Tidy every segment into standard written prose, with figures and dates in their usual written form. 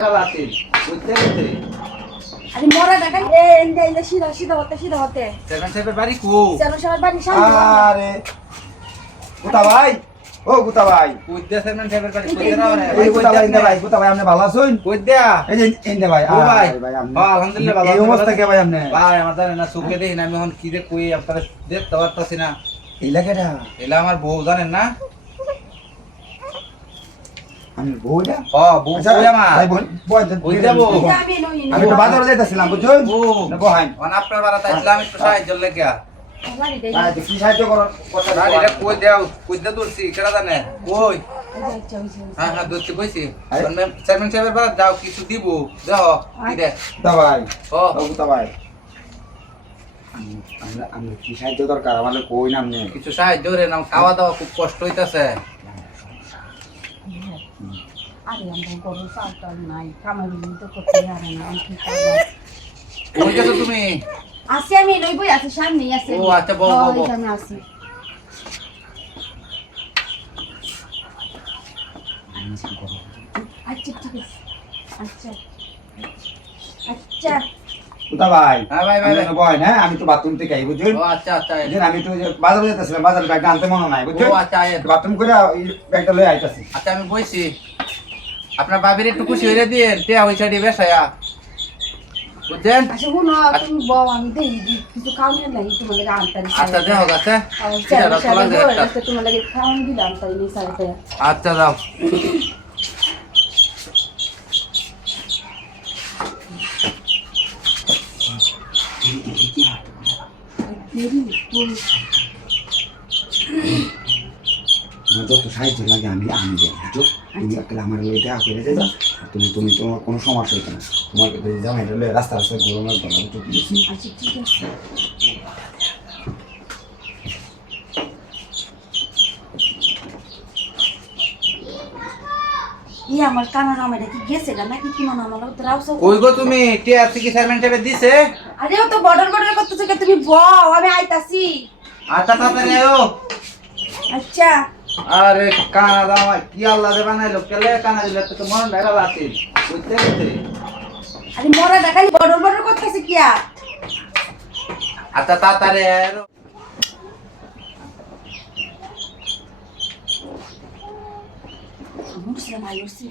আরে মরা টাকা এন্ডে সিধা হতে সেভেন সেভেন বাড়ি কো চলো সবার বাড়ি সামনে আরে গুতা ভাই ও গুতা ভাই কইদা সেভেন সেভেন বাড়ি কইদা না এই গুতা ভাই আপনি ভালো আছেন কইদা এই যে এন্ডে ভাই ও ভাই ভাই আপনি হ্যাঁ আলহামদুলিল্লাহ ভালো এই অবস্থা কে ভাই আপনি ভাই আমার জানেন না চোখে দেখি না আমি এখন কি রে কই আপনারা দেখতে পারতাছি না এই লাগাটা এলা আমার বউ জানেন না আমি বউটা বউ আচ্ছা, কই আমার ভাই বল বই দেবো। আমি নই আমি তো বাজারে যাইতাছিলাম বুঝছেন ও না বহাই মানে আপনার বাড়াতে আসলাম একটু সাহায্য লেগে বাড়ি দেই ভাই কি সাহায্য করো কথা না এটা কই দাও কইদা দূরছি কেডা জানে কই আচ্ছা হ্যাঁ হ্যাঁ দূরছি কইছি সেভেন সেভেন বার যাও কিছু দিব দেখো কি রে গুতা ভাই ও ও গুতা ভাই আমরা কি সাহায্য দরকার আমাদের কই নাম নেই কিছু সাহায্য রে নাম খাওয়া দাওয়া খুব কষ্ট হইতাছে আরে আমরা গরু সালটাল নাই কামাই তো করতে পারে না আমি কি করব কই গেছো তুমি আসি আমি নই বই আছে সামনেই আছে ও, আচ্ছা, বল, বল, বল। আমি আসি আচ্ছা ঠিক আছে আচ্ছা আচ্ছা গুতা ভাই হ্যাঁ ভাই, ভাই, ভাই। আমি বয় না আমি তো বাথরুম থেকে আই বুঝছেন ও আচ্ছা আচ্ছা বুঝছেন আমি তো বাজারে যাইতাছিলাম বাজারে ব্যাগটা আনতে মনে নাই বুঝছেন ও আচ্ছা বাথরুম করে ওই ব্যাগটা লয়ে আইতাছি আচ্ছা আমি বইছি আপনার বাবির একটু খুশি হইরে দিন টিয়া হইছে ডি বেশায়া বুঝছেন আচ্ছা শুনো তুমি বউ আমি দেই কিছু খাওয়ানো লাগি তোমার লাগে আনতারি আচ্ছা দেখো গেছে আচ্ছা তোমার লাগে খাওয়ানো দিলাম আনতারি নি সাইতে আচ্ছা যাও আমার যত সাহায্য লাগে আমি আমি দেব বুঝছো তুমি একলা আমার লয়ে দেখা করে যাইবা তুমি তুমি তোমার কোনো সমস্যা হইতো না তোমার জামাইটা লয়ে রাস্তা রাস্তায় ঘুরানোর দরকার বুঝছো কি বলছি? আচ্ছা ঠিক আছে আমার কানা নামের কি গেছে গা নাকি কি মনে আমার তো রাউসা কই গো তুমি টিয়া থেকে সেভেন সেভেন দিছে আরে ও তো বর্ডার করতেছে কে তুমি বউ আমি আইতাছি আচ্ছা তাড়াতাড়ি আয়ো আচ্ছা আরে কানা দাও কি আল্লাহ দে বানাইলো কেলে কানা দিলে তো মন লাগা লাতি বুঝতে গেছে আরে মরা দেখাই বর্ডার করতেছে কি আর আচ্ছা তাড়াতাড়ি আয়ো মুসলিম আইছি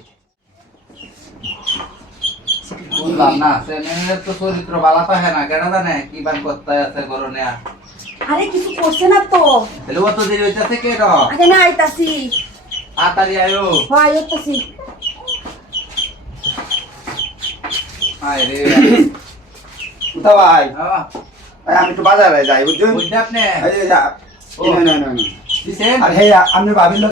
বললাম না সেনের তো চরিত্র ভালো থাকে না কেন জানে কি বান করতে আছে গরনে আরে কিছু করছে না তো তাহলে অত দেরি হইতাছে কে র আরে না আইতাছি তাড়াতাড়ি আয়ো হয় আইতাছি আয় রে গুতা ভাই হ্যাঁ ভাই, আমি একটু বাজারে যাই বুঝছেন বুঝতে আপনি এই যে যা ও। এই না না না দিছেন আর হে আপনি ভাবিল